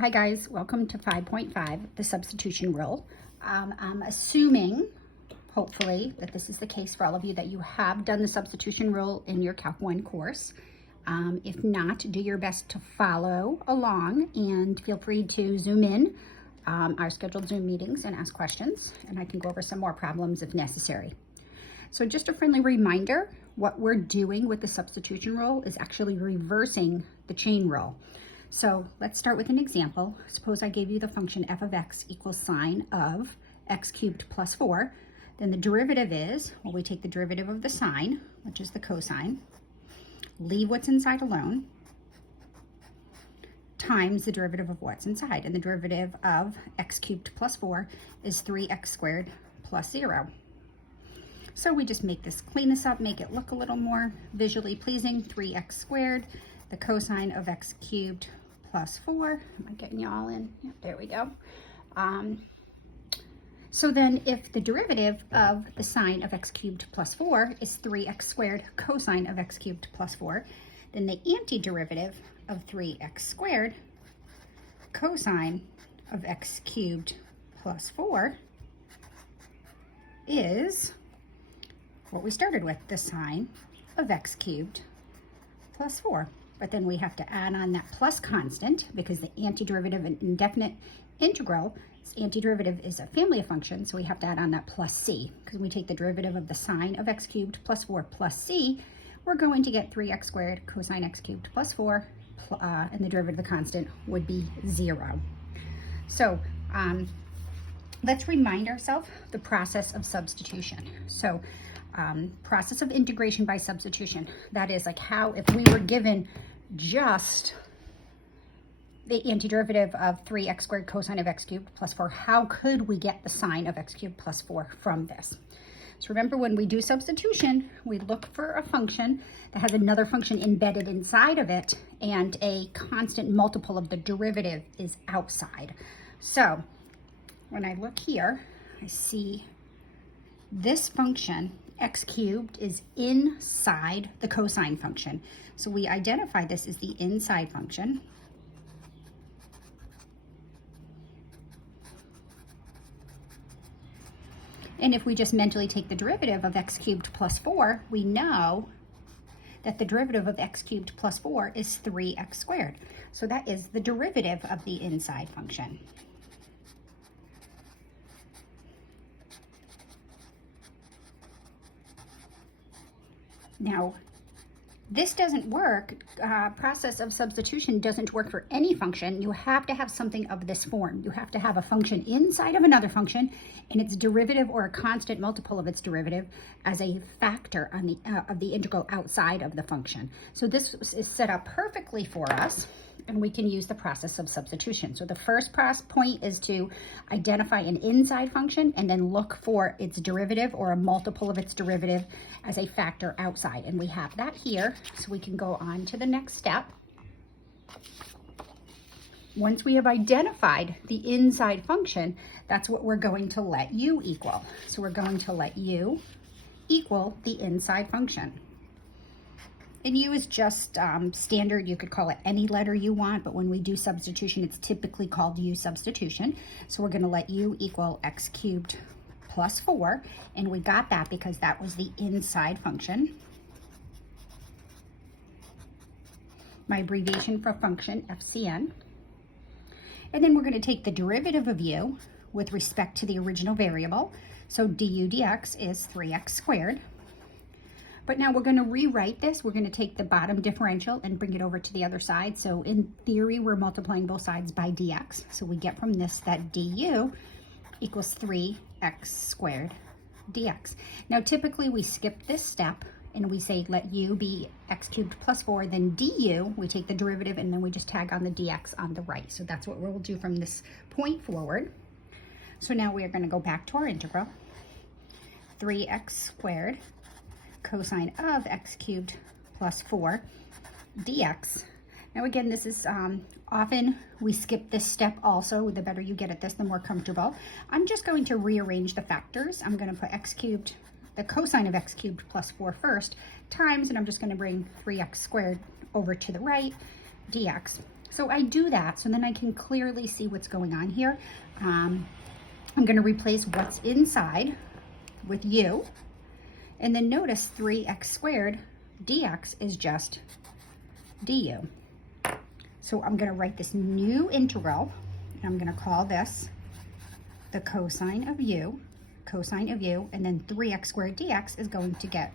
Hi guys, welcome to 5.5, the substitution rule. I'm assuming, hopefully, that this is the case for all of you, that you have done the substitution rule in your Calc 1 course. If not, do your best to follow along and feel free to zoom in our scheduled Zoom meetings and ask questions, and I can go over some more problems if necessary. So just a friendly reminder, what we're doing with the substitution rule is actually reversing the chain rule. So let's start with an example. Suppose I gave you the function f of x equals sine of x cubed plus 4. Then the derivative is, well, we take the derivative of the sine, which is the cosine, leave what's inside alone, times the derivative of what's inside. And the derivative of x cubed plus 4 is 3x squared plus 0. So we just clean this up, make it look a little more visually pleasing. 3x squared, the cosine of x cubed plus 4. Am I getting you all in? Yep, there we go. So then if the derivative of the sine of x cubed plus 4 is 3x squared cosine of x cubed plus 4, then the antiderivative of 3x squared cosine of x cubed plus 4 is what we started with, the sine of x cubed plus 4. But then we have to add on that plus constant because the antiderivative and indefinite integral, antiderivative is a family of functions, so we have to add on that plus c. Because when we take the derivative of the sine of x cubed plus 4 plus c, we're going to get 3x squared cosine x cubed plus 4, and the derivative of the constant would be 0. So let's remind ourselves the process of substitution. So process of integration by substitution. That is like how, if we were given just the antiderivative of 3x squared cosine of x cubed plus 4, how could we get the sine of x cubed plus 4 from this? So remember, when we do substitution, we look for a function that has another function embedded inside of it, and a constant multiple of the derivative is outside. So when I look here, I see this function x cubed is inside the cosine function. So we identify this as the inside function. And if we just mentally take the derivative of x cubed plus 4, we know that the derivative of x cubed plus 4 is 3x squared. So that is the derivative of the inside function. Now, this doesn't work, process of substitution doesn't work for any function. You have to have something of this form. You have to have a function inside of another function and its derivative or a constant multiple of its derivative as a factor on the of the integral outside of the function. So this is set up perfectly for us, and we can use the process of substitution. So the first point is to identify an inside function and then look for its derivative or a multiple of its derivative as a factor outside. And we have that here, so we can go on to the next step. Once we have identified the inside function, that's what we're going to let u equal. So we're going to let u equal the inside function. And u is just standard. You could call it any letter you want, but when we do substitution, it's typically called u substitution. So we're going to let u equal x cubed plus 4, and we got that because that was the inside function. My abbreviation for function, FCN. And then we're going to take the derivative of u with respect to the original variable. So du dx is 3x squared. But now we're going to rewrite this. We're going to take the bottom differential and bring it over to the other side. So in theory, we're multiplying both sides by dx. So we get from this that du equals 3x squared dx. Now typically we skip this step and we say let u be x cubed plus 4, then du, we take the derivative and then we just tag on the dx on the right. So that's what we'll do from this point forward. So now we are going to go back to our integral. 3x squared cosine of x cubed plus 4 dx. Now again, this is often we skip this step also. The better you get at this, the more comfortable. I'm just going to rearrange the factors. I'm going to put x cubed, the cosine of x cubed plus 4 first, times, and I'm just going to bring 3x squared over to the right, dx. So I do that so then I can clearly see what's going on here. I'm going to replace what's inside with u. And then notice 3x squared dx is just du. So I'm going to write this new integral, and I'm going to call this the cosine of u, and then 3x squared dx is going to get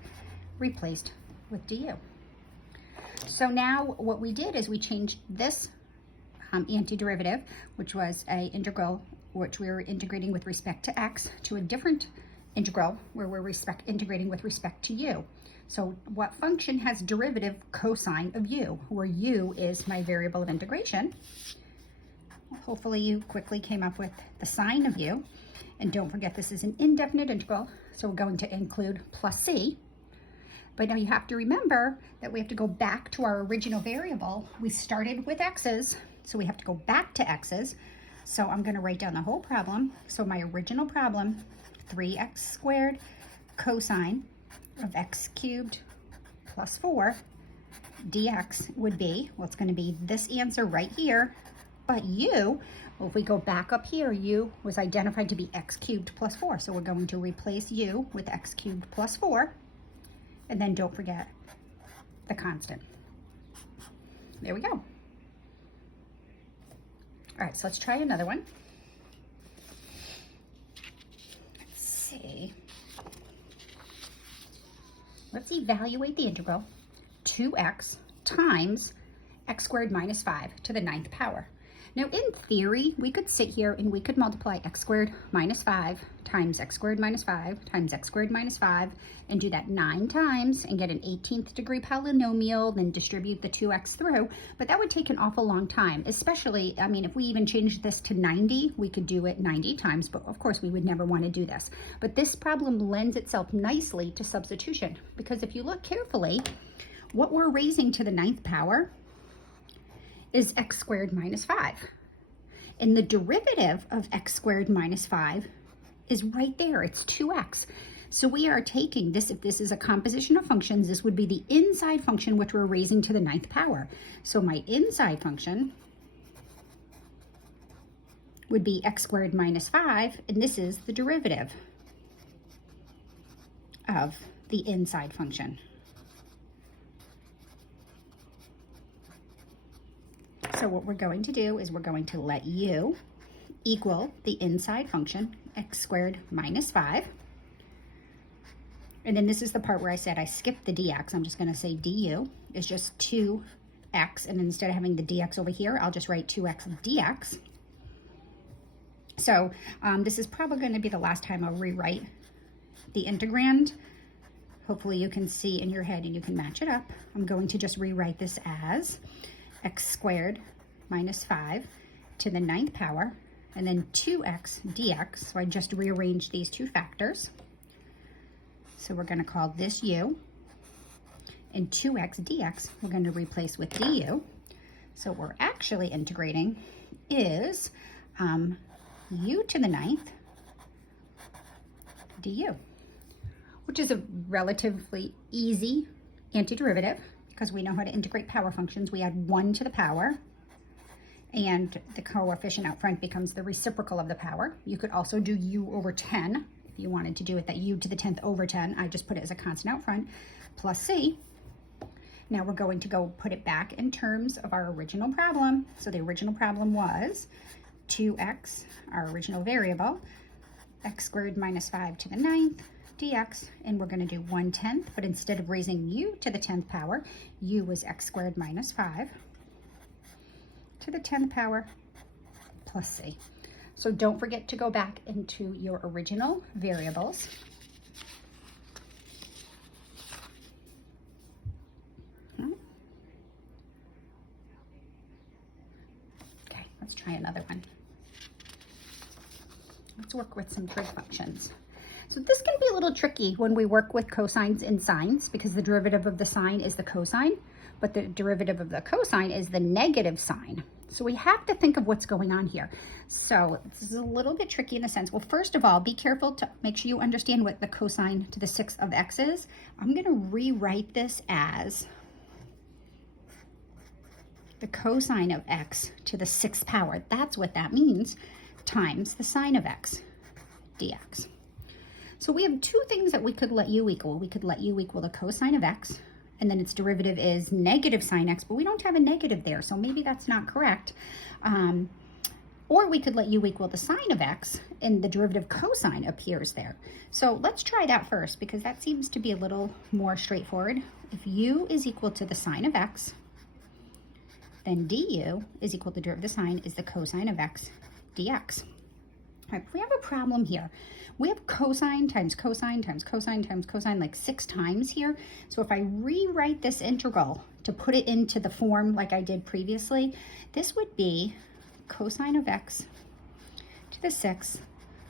replaced with du. So now what we did is we changed this antiderivative, which was a integral which we were integrating with respect to x, to a different integral where we're integrating with respect to u. So what function has derivative cosine of u, where u is my variable of integration? Hopefully you quickly came up with the sine of u. And don't forget, this is an indefinite integral, so we're going to include plus c. But now you have to remember that we have to go back to our original variable. We started with x's, so we have to go back to x's. So I'm going to write down the whole problem. So my original problem, 3x squared cosine of x cubed plus 4 dx would be, well, it's going to be this answer right here. But u, well, if we go back up here, u was identified to be x cubed plus 4. So we're going to replace u with x cubed plus 4. And then don't forget the constant. There we go. All right, so let's try another one. Let's see. Let's evaluate the integral 2x times x squared minus 5 to the 9th power. Now, in theory, we could sit here and we could multiply x squared minus 5 times x squared minus 5 times x squared minus 5 and do that 9 times and get an 18th degree polynomial, then distribute the 2x through. But that would take an awful long time, especially, I mean, if we even changed this to 90, we could do it 90 times, but of course we would never want to do this. But this problem lends itself nicely to substitution, because if you look carefully, what we're raising to the 9th power is x squared minus 5. And the derivative of x squared minus 5 is right there. It's 2x. So we are taking this, if this is a composition of functions, this would be the inside function which we're raising to the 9th power. So my inside function would be x squared minus 5, and this is the derivative of the inside function. So what we're going to do is we're going to let u equal the inside function, x squared minus 5. And then this is the part where I said I skipped the dx. I'm just going to say du is just 2x. And instead of having the dx over here, I'll just write 2x dx. So this is probably going to be the last time I'll rewrite the integrand. Hopefully you can see in your head and you can match it up. I'm going to just rewrite this as x squared minus 5 to the 9th power, and then 2x dx. So I just rearranged these two factors. So we're going to call this u, and 2x dx we're going to replace with du. So what we're actually integrating is u to the 9th du, which is a relatively easy antiderivative because we know how to integrate power functions. We add 1 to the power, and the coefficient out front becomes the reciprocal of the power. You could also do u over 10 if you wanted to do it that u to the 10th over 10. I just put it as a constant out front, plus c. Now we're going to go put it back in terms of our original problem. So the original problem was 2x, our original variable, x squared minus 5 to the 9th dx, and we're going to do 1/10, but instead of raising u to the 10th power, u was x squared minus 5 to the 10th power plus c. So don't forget to go back into your original variables. Okay, let's try another one. Let's work with some trig functions. So this can be a little tricky when we work with cosines and sines, because the derivative of the sine is the cosine, but the derivative of the cosine is the negative sine. So we have to think of what's going on here. So this is a little bit tricky in the sense, well, first of all, be careful to make sure you understand what the cosine to the 6th of x is. I'm going to rewrite this as the cosine of x to the 6th power, that's what that means, times the sine of x dx. So we have two things that we could let u equal. We could let u equal the cosine of x, and then its derivative is negative sine x, but we don't have a negative there, so maybe that's not correct. Or we could let u equal the sine of x, and the derivative cosine appears there. So let's try that first, because that seems to be a little more straightforward. If u is equal to the sine of x, then du is equal to the derivative of the sine is the cosine of x dx. All right, we have a problem here. We have cosine times cosine times cosine times cosine like 6 times here. So if I rewrite this integral to put it into the form like I did previously, this would be cosine of x to the 6th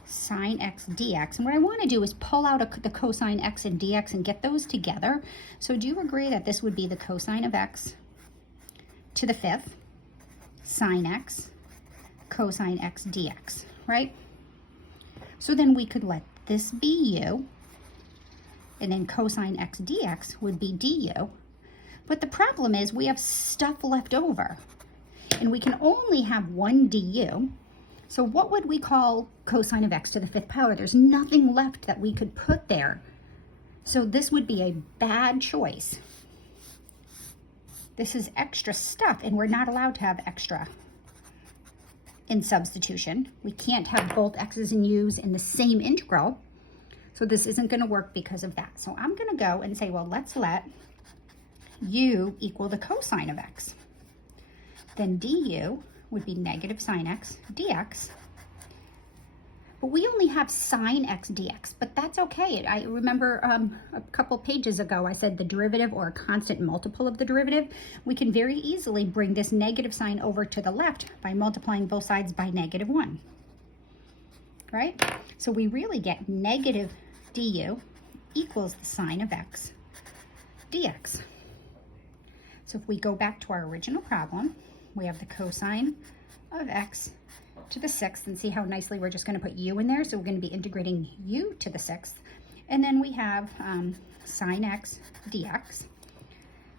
sine x dx. And what I want to do is pull out the cosine x and dx and get those together. So do you agree that this would be the cosine of x to the 5th sine x cosine x dx, right? So then we could let this be u, and then cosine x dx would be du. But the problem is we have stuff left over, and we can only have one du. So what would we call cosine of x to the 5th power? There's nothing left that we could put there. So this would be a bad choice. This is extra stuff, and we're not allowed to have extra in substitution. We can't have both x's and u's in the same integral. So this isn't going to work because of that. So I'm going to go and say, well, let's let u equal the cosine of x. Then du would be negative sine x dx. But we only have sine x dx, but that's okay. I remember a couple pages ago I said the derivative, or a constant multiple of the derivative, we can very easily bring this negative sign over to the left by multiplying both sides by -1, right? So we really get negative du equals the sine of x dx. So if we go back to our original problem, we have the cosine of x to the 6th, and see how nicely we're just going to put u in there. So we're going to be integrating u to the 6th, and then we have sine x dx.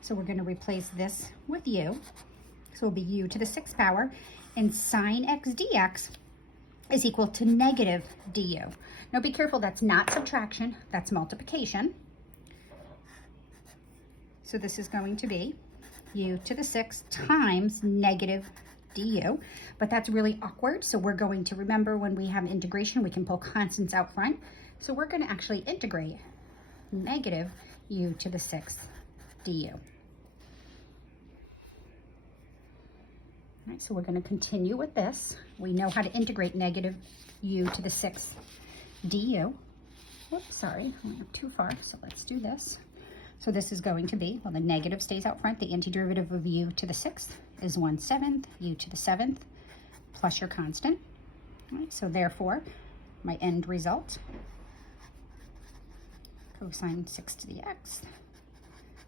So we're going to replace this with u, so it'll be u to the 6th power, and sine x dx is equal to negative du. Now be careful, that's not subtraction, that's multiplication. So this is going to be u to the 6th times negative du, but that's really awkward. So we're going to remember, when we have integration, we can pull constants out front. So we're going to actually integrate negative u to the 6th du. All right, so we're going to continue with this. We know how to integrate negative u to the 6th du. Whoops, sorry, I went up too far. So let's do this. So this is going to be, well, the negative stays out front. The antiderivative of u to the 6th is 1/7 u to the 7th plus your constant. All right, so therefore, my end result, cosine 6 to the x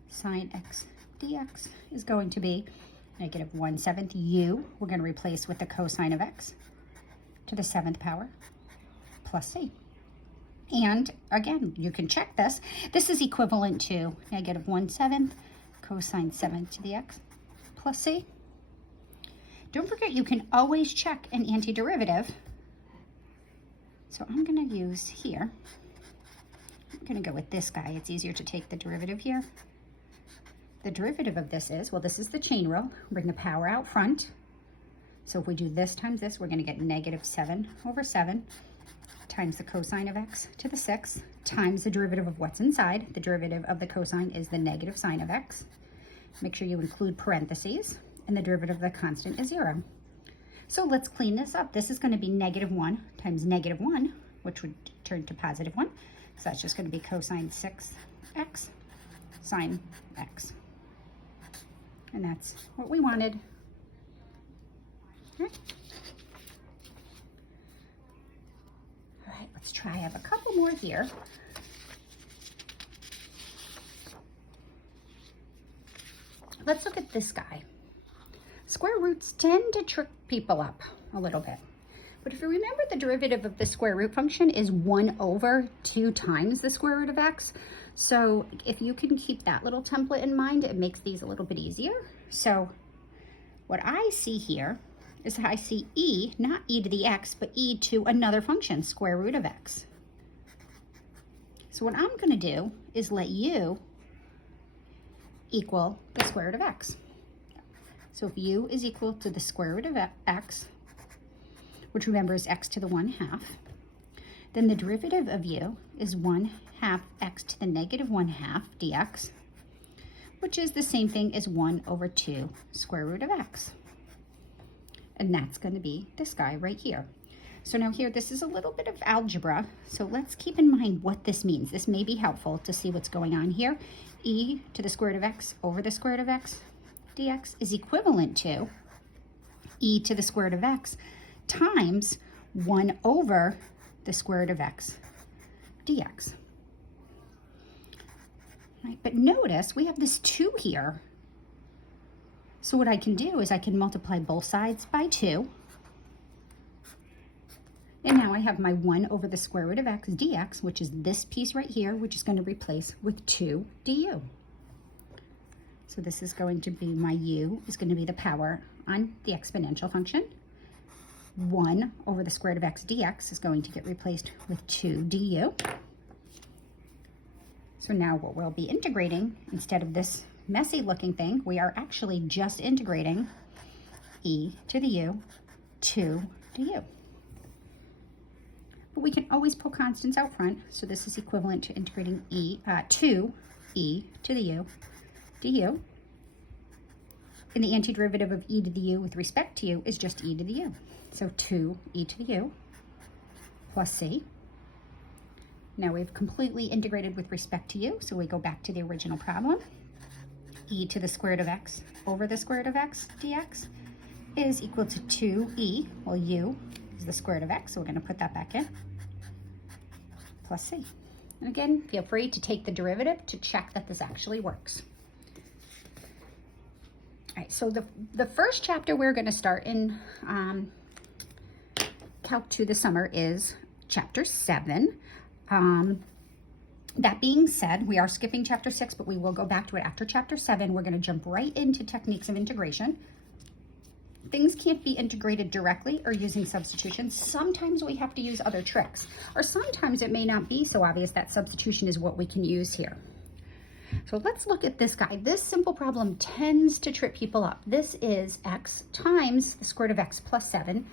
sine x dx, is going to be negative 1/7 u. We're going to replace with the cosine of x to the 7th power plus c. And again, you can check this. This is equivalent to negative 1/7 cosine 7 to the x plus c. Don't forget, you can always check an antiderivative. So I'm going to use here, I'm going to go with this guy. It's easier to take the derivative here. The derivative of this is, well, this is the chain rule. Bring the power out front. So if we do this times this, we're going to get negative 7/7 times the cosine of x to the 6th times the derivative of what's inside. The derivative of the cosine is the negative sine of x. Make sure you include parentheses, and the derivative of the constant is 0. So let's clean this up. This is going to be -1 times -1, which would turn to +1. So that's just going to be cosine 6x sine x. And that's what we wanted. Okay. All right, let's try. I have a couple more here. Let's look at this guy. Square roots tend to trick people up a little bit. But if you remember, the derivative of the square root function is 1/2 times the square root of x. So if you can keep that little template in mind, it makes these a little bit easier. So what I see here is that I see e, not e to the x, but e to another function, square root of x. So what I'm going to do is let u equal the square root of x. So if u is equal to the square root of x, which remember is x to the 1/2, then the derivative of u is 1/2 x to the negative 1/2 dx, which is the same thing as 1/2 square root of x. And that's going to be this guy right here. So now here, this is a little bit of algebra, so let's keep in mind what this means. This may be helpful to see what's going on here. E to the square root of x over the square root of x dx is equivalent to e to the square root of x times 1/the square root of x dx. Right, but notice we have this 2 here. So what I can do is I can multiply both sides by 2. And now I have my 1/the square root of x dx, which is this piece right here, which is going to replace with 2 du. So this is going to be my u is going to be the power on the exponential function. 1/the square root of x dx is going to get replaced with 2 du. So now what we'll be integrating, instead of this messy looking thing, we are actually just integrating e to the u, 2 du. But we can always pull constants out front, so this is equivalent to integrating 2 e to the u du. And the antiderivative of e to the u with respect to u is just e to the u. So 2 e to the u plus c. Now we've completely integrated with respect to u, so we go back to the original problem. E to the square root of x over the square root of x dx is equal to 2e, well u is the square root of x, so we're going to put that back in, plus c. And again, feel free to take the derivative to check that this actually works. All right, so the first chapter we're going to start in Calc 2 this summer is Chapter 7. That being said, we are skipping Chapter 6, but we will go back to it after Chapter 7. We're going to jump right into techniques of integration. Things can't be integrated directly or using substitution. Sometimes we have to use other tricks, or sometimes it may not be so obvious that substitution is what we can use here. So let's look at this guy. This simple problem tends to trip people up. This is x times the square root of x plus 7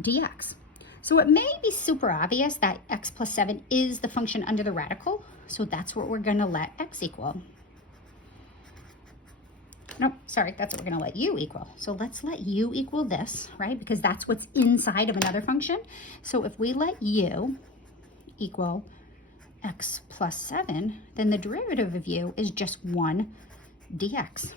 dx. So it may be super obvious that x plus 7 is the function under the radical, so that's what we're going to let x equal. No, sorry, that's what we're going to let u equal. So let's let u equal this, right? Because that's what's inside of another function. So if we let u equal x plus 7, then the derivative of u is just 1 dx.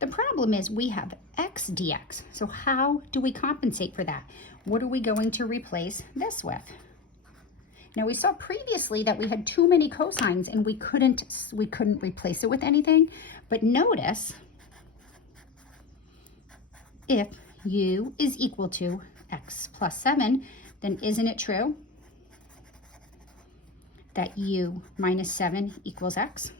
The problem is we have x dx. So how do we compensate for that? What are we going to replace this with? Now we saw previously that we had too many cosines and we couldn't replace it with anything. But notice, if u is equal to x plus 7, then isn't it true that u minus 7 equals x?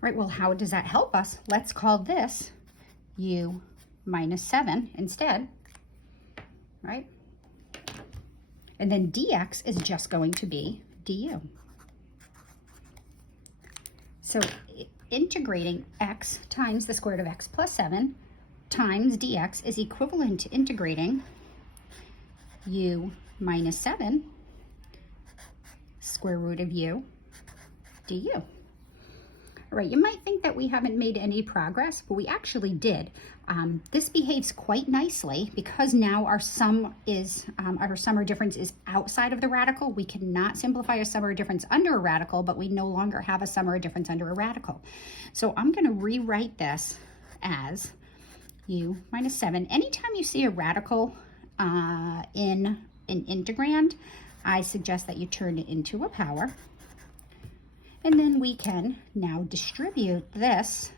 Right, well, how does that help us? Let's call this u minus 7 instead, right? And then dx is just going to be du. So integrating x times the square root of x plus 7 times dx is equivalent to integrating u minus 7 square root of u du. All right, you might think that we haven't made any progress, but we actually did. This behaves quite nicely because now our sum or difference is outside of the radical. We cannot simplify a sum or difference under a radical, but we no longer have a sum or difference under a radical. So I'm going to rewrite this as u minus 7. Anytime you see a radical in an integrand, I suggest that you turn it into a power. And then we can now distribute this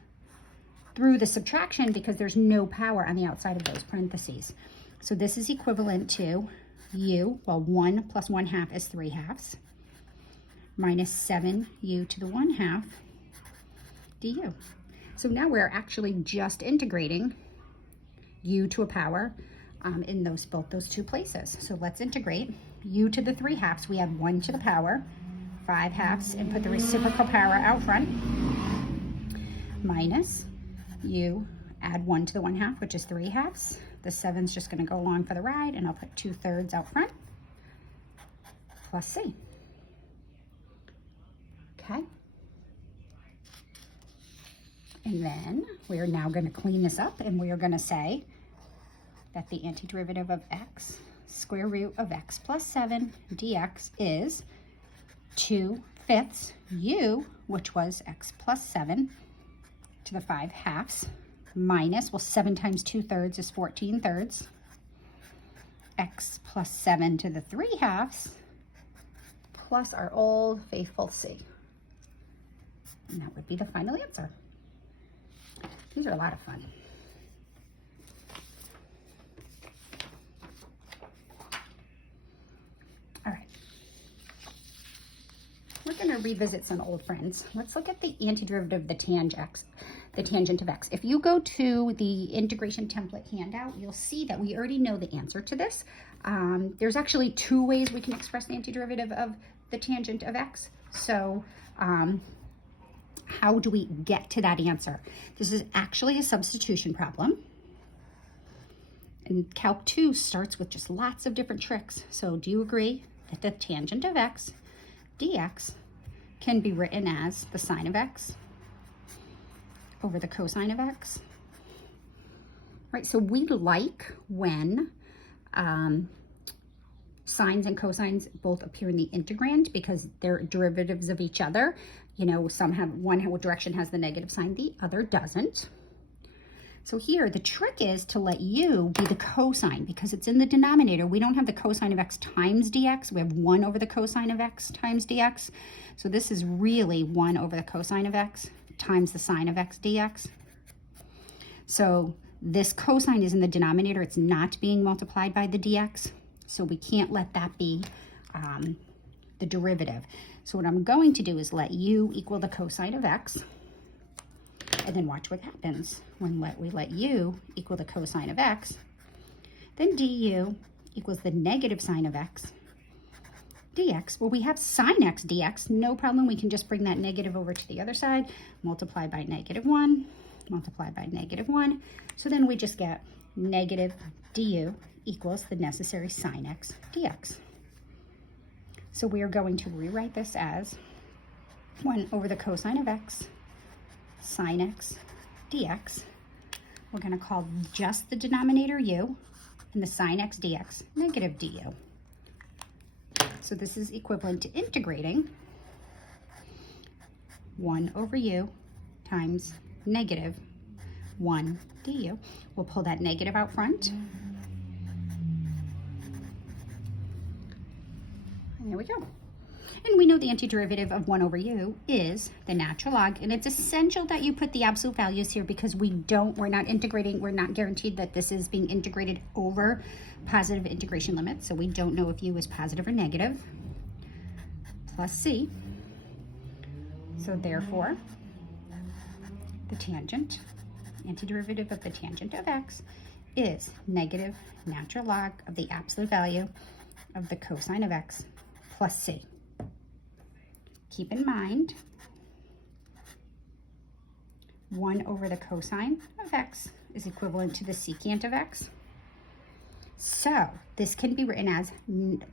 through the subtraction because there's no power on the outside of those parentheses. So this is equivalent to u, well, 1 plus 1/2 is 3/2, minus 7u to the 1/2 du. So now we're actually just integrating u to a power in both those two places. So let's integrate u to the 3/2. We add 1 to the power, 5/2, and put the reciprocal power out front, minus u, add 1 to the 1/2, which is 3/2. The 7's just going to go along for the ride, and I'll put 2/3 out front, plus c. Okay. And then we are now going to clean this up, and we are going to say that the antiderivative of x, square root of x plus 7 dx is 2/5 u, which was x plus 7 to the 5/2, minus, well, 7 times 2/3 is 14/3, x plus 7 to the 3/2, plus our old faithful c. And that would be the final answer. These are a lot of fun. All right. We're going to revisit some old friends. Let's look at the antiderivative of the tangent of x. If you go to the integration template handout, you'll see that we already know the answer to this. There's actually 2 ways we can express the antiderivative of the tangent of x. So how do we get to that answer? This is actually a substitution problem. And Calc 2 starts with just lots of different tricks. So do you agree that the tangent of x dx can be written as the sine of x over the cosine of x? Right, so we like when sines and cosines both appear in the integrand because they're derivatives of each other. You know, one direction has the negative sign, the other doesn't. So here, the trick is to let u be the cosine because it's in the denominator. We don't have the cosine of x times dx. We have 1 over the cosine of x times dx. So this is really 1 over the cosine of x times the sine of x dx. So this cosine is in the denominator. It's not being multiplied by the dx. So we can't let that be the derivative. So what I'm going to do is let u equal the cosine of x, and then watch what happens when we let u equal the cosine of x. Then du equals the negative sine of x dx. Well, we have sine x dx, no problem. We can just bring that negative over to the other side, multiply by -1, multiply by -1. So then we just get negative du equals the necessary sine x dx. So we are going to rewrite this as 1 over the cosine of x sine x dx. We're going to call just the denominator u and the sine x dx negative du. So this is equivalent to integrating 1 over u times negative 1 du. We'll pull that negative out front. And there we go. And we know the antiderivative of 1 over u is the natural log, and it's essential that you put the absolute values here because we're not integrating, we're not guaranteed that this is being integrated over positive integration limits, so we don't know if u is positive or negative, plus c. So therefore, the antiderivative of the tangent of x is negative natural log of the absolute value of the cosine of x plus c. Keep in mind, 1 over the cosine of x is equivalent to the secant of x. So this can be written as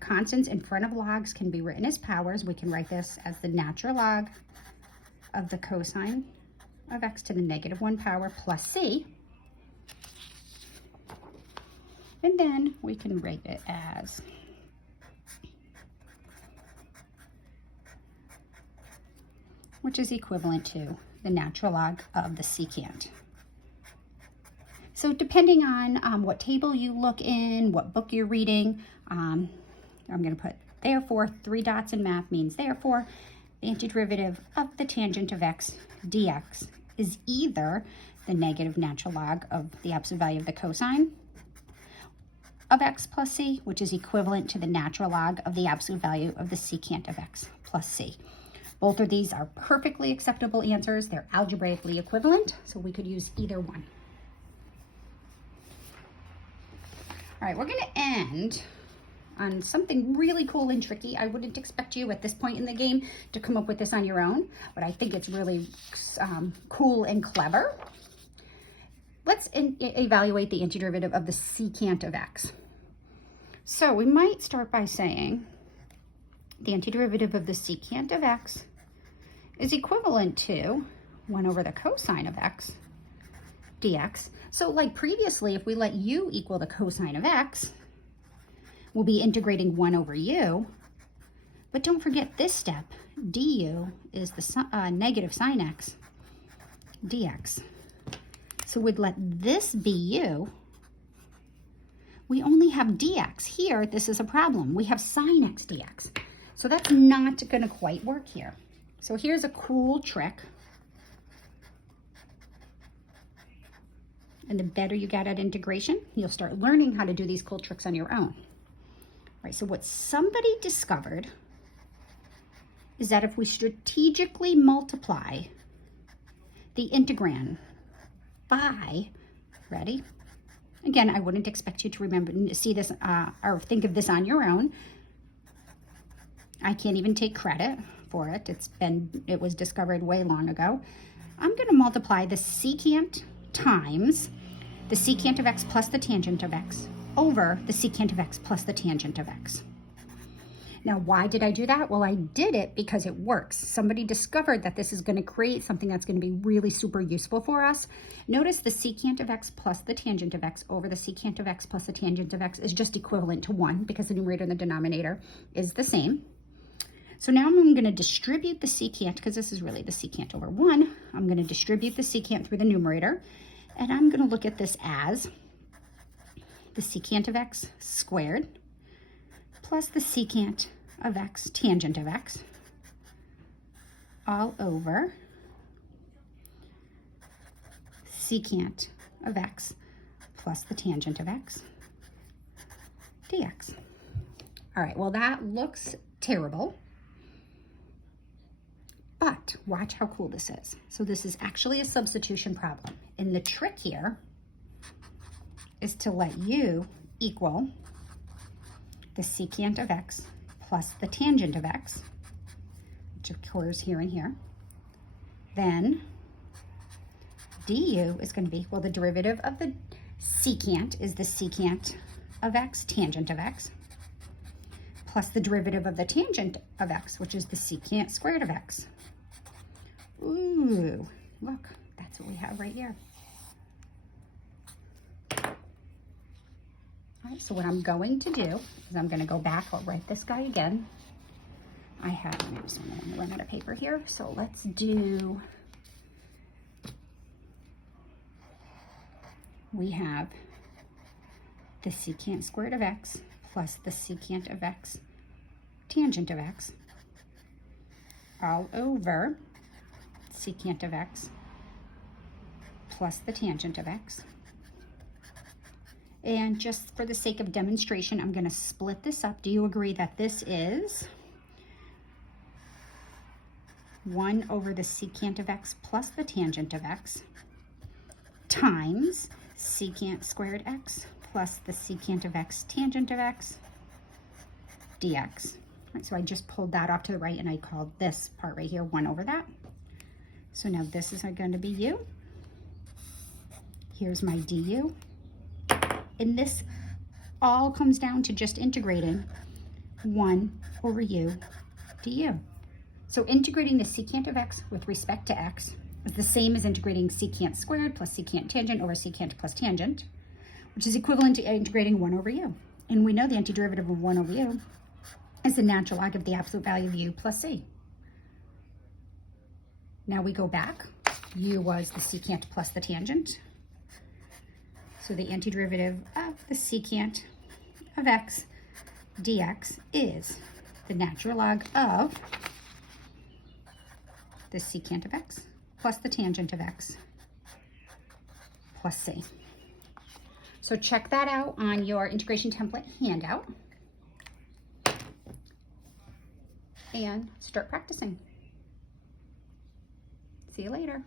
constants in front of logs can be written as powers. We can write this as the natural log of the cosine of x to the -1 power plus c. And then we can write it as which is equivalent to the natural log of the secant. So depending on what table you look in, what book you're reading, I'm going to put therefore, 3 dots in math means therefore, the antiderivative of the tangent of x dx is either the negative natural log of the absolute value of the cosine of x plus c, which is equivalent to the natural log of the absolute value of the secant of x plus c. Both of these are perfectly acceptable answers. They're algebraically equivalent, so we could use either one. All right, we're going to end on something really cool and tricky. I wouldn't expect you at this point in the game to come up with this on your own, but I think it's really cool and clever. Let's evaluate the antiderivative of the secant of x. So we might start by saying the antiderivative of the secant of x is equivalent to 1 over the cosine of x dx. So like previously, if we let u equal the cosine of x, we'll be integrating 1 over u. But don't forget this step, du is the negative sine x dx. So we'd let this be u. We only have dx. Here, this is a problem. We have sine x dx. So that's not going to quite work here. So here's a cool trick. And the better you get at integration, you'll start learning how to do these cool tricks on your own. All right, so what somebody discovered is that if we strategically multiply the integrand by, ready? Again, I wouldn't expect you to remember, see this or think of this on your own. I can't even take credit for it. It was discovered way long ago. I'm going to multiply the secant times the secant of x plus the tangent of x over the secant of x plus the tangent of x. Now, why did I do that? Well, I did it because it works. Somebody discovered that this is going to create something that's going to be really super useful for us. Notice the secant of x plus the tangent of x over the secant of x plus the tangent of x is just equivalent to 1 because the numerator and the denominator is the same. So now I'm going to distribute the secant, because this is really the secant over 1. I'm going to distribute the secant through the numerator, and I'm going to look at this as the secant of x squared plus the secant of x tangent of x all over secant of x plus the tangent of x dx. All right, well, that looks terrible. But watch how cool this is. So this is actually a substitution problem. And the trick here is to let u equal the secant of x plus the tangent of x, which occurs here and here. Then du is going to be, well, the derivative of the secant is the secant of x, tangent of x, plus the derivative of the tangent of x, which is the secant squared of x. Ooh, look, that's what we have right here. All right, so what I'm going to do is I'm going to go back. I'll write this guy again. I'm just going to run out of paper here. So let's do, we have the secant squared of x plus the secant of x tangent of x all over secant of x plus the tangent of x. And just for the sake of demonstration, I'm going to split this up. Do you agree that this is 1 over the secant of x plus the tangent of x times secant squared x plus the secant of x tangent of x dx. All right, so I just pulled that off to the right and I called this part right here 1 over that. So now this is going to be u. Here's my du. And this all comes down to just integrating 1 over u du. So integrating the secant of x with respect to x is the same as integrating secant squared plus secant tangent over secant plus tangent, which is equivalent to integrating 1 over u. And we know the antiderivative of 1 over u is the natural log of the absolute value of u plus c. Now we go back. U was the secant plus the tangent. So the antiderivative of the secant of x dx is the natural log of the secant of x plus the tangent of x plus c. So check that out on your integration template handout and start practicing. See you later.